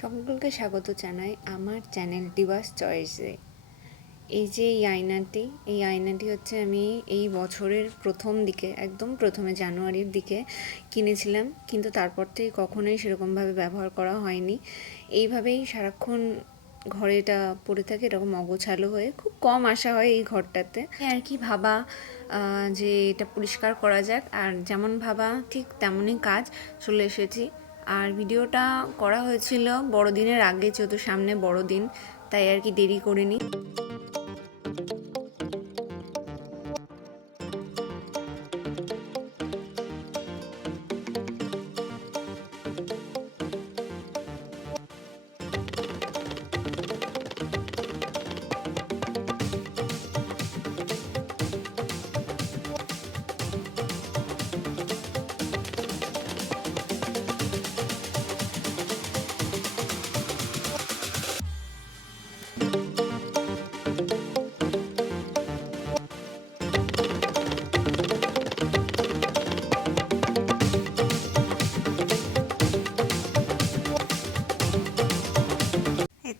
সকলকে স্বাগত জানাই আমার চ্যানেল ডিভাস চয়েসে। এই যে এই আয়নাটি হচ্ছে আমি এই বছরের প্রথম দিকে, একদম প্রথমে জানুয়ারির দিকে কিনেছিলাম, কিন্তু তারপর থেকে কখনোই সেরকমভাবে ব্যবহার করা হয়নি। এইভাবেই সারাক্ষণ ঘরে এটা পড়ে থাকে, এরকম অগোছালো হয়ে। খুব কম আসা হয় এই ঘরটাতে আর কি। ভাবা যে এটা পরিষ্কার করা যাক, আর যেমন ভাবা ঠিক তেমনই কাজ, চলে এসেছি। আর ভিডিওটা করা হয়েছিল বড়দিনের আগে, যেহেতু সামনে বড়দিন, তাই আর কি দেরি করিনি।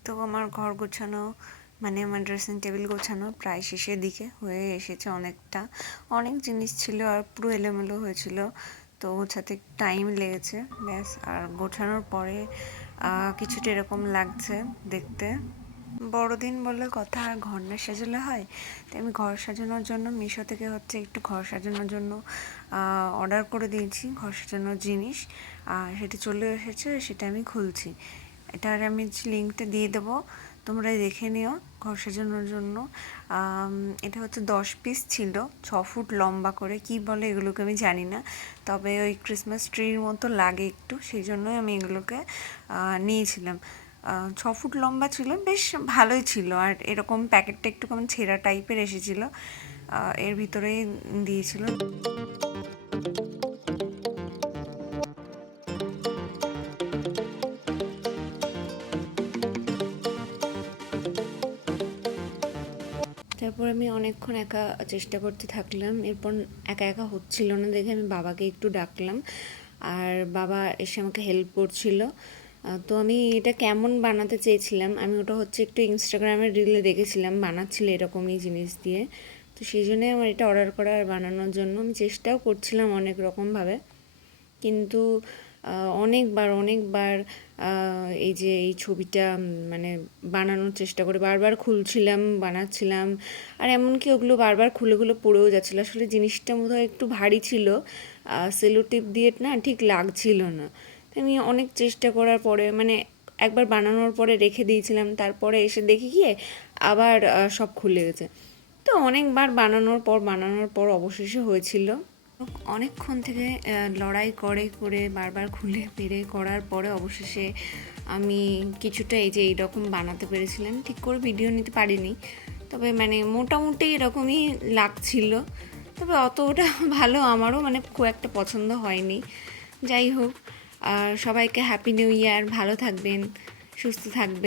তো আমার ঘর গোছানো, মানে আমার ড্রেসিং টেবিল গোছানো প্রায় শেষের দিকে হয়ে এসেছে। অনেক জিনিস ছিল আর পুরো এলোমেলো হয়েছিল, তো গোছাতে টাইম লেগেছে ব্যাস। আর গোছানোর পরে কিছুটা এরকম লাগছে দেখতে। বড়দিন বলে কথা, আর ঘর না সাজালে হয়? তাই আমি ঘর সাজানোর জন্য মিশো থেকে একটু ঘর সাজানোর জন্য অর্ডার করে দিয়েছি ঘর সাজানোর জিনিস, আর সেটা চলে এসেছে, সেটা আমি খুলছি। এটার আমি লিঙ্কটা দিয়ে দেবো, তোমরা দেখে নিও। ঘর সাজানোর জন্য এটা 10 পিস ছিল, 6 ফুট লম্বা করে। কি বলে এগুলোকে আমি জানি না, তবে ওই ক্রিসমাস ট্রির মতো লাগে একটু, সেই জন্যই আমি এগুলোকে নিয়েছিলাম। 6 ফুট লম্বা ছিল, বেশ ভালোই ছিল। আর এরকম প্যাকেটটা একটু কেমন ছেঁড়া টাইপের এসেছিলো, এর ভিতরেই দিয়েছিল। তারপর আমি অনেকক্ষণ একা চেষ্টা করতে থাকলাম, এরপর একা একা হচ্ছিল না দেখে আমি বাবাকে একটু ডাকলাম, আর বাবা এসে আমাকে হেল্প করছিল। তো আমি এটা কেমন বানাতে চেয়েছিলাম, আমি ওটা একটু ইনস্টাগ্রামের রিলে দেখেছিলাম, বানাচ্ছিল এরকমই জিনিস দিয়ে। তো সেই জন্যই আমার এটা অর্ডার করা আর বানানোর জন্য আমি চেষ্টাও করছিলাম অনেক রকমভাবে, কিন্তু অনেকবার এই ছবিটা মানে বানানোর চেষ্টা করে বারবার খুলছিলাম, বানাচ্ছিলাম, আর এমনকি ওগুলো বারবার খুলে পড়েও যাচ্ছিলো। আসলে জিনিসটা বোধহয় একটু ভারী ছিল, সেলো টিপ দিয়ে না ঠিক লাগছিল না। আমি অনেক চেষ্টা করার পরে, মানে একবার বানানোর পরে রেখে দিয়েছিলাম, তারপরে এসে দেখি গিয়ে আবার সব খুলে গেছে। তো অনেকবার বানানোর পর অবশেষে হয়েছিল। অনেকক্ষণ থেকে লড়াই করে বারবার খুলে করার পরে অবশেষে আমি কিছুটা এইরকম বানাতে পেরেছিলাম। ঠিক করে ভিডিও নিতে পারিনি, তবে মানে মোটামুটি এরকমই লাগছিল। তবে অতটা ভালো আমারও খুব একটা পছন্দ হয়নি। যাই হোক, আর সবাইকে হ্যাপি নিউ ইয়ার, ভালো থাকবেন, সুস্থ থাকবেন।